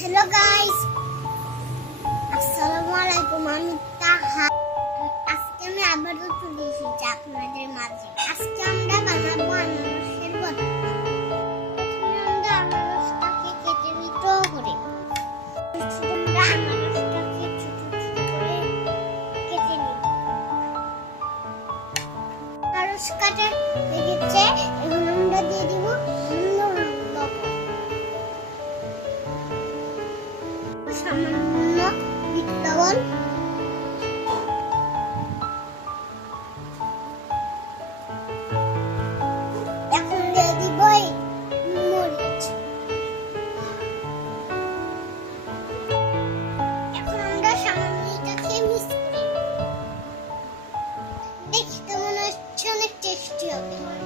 Hello guys আসসালামু আলাইকুম আমি তাহা আজকে আমি আবারও চলে এসেছি আপনাদের মাঝে। আজকে আমরা বানাবো আনারসের ভর্তা প্রথমে আমরা আনারসটাকে কেটে নিতে করে আনারসটাকে ছোট ছোট করে কেটে নিব। আনারস কাটা হয়ে গেছে। এখন Belki de bunu çalıştırıyor.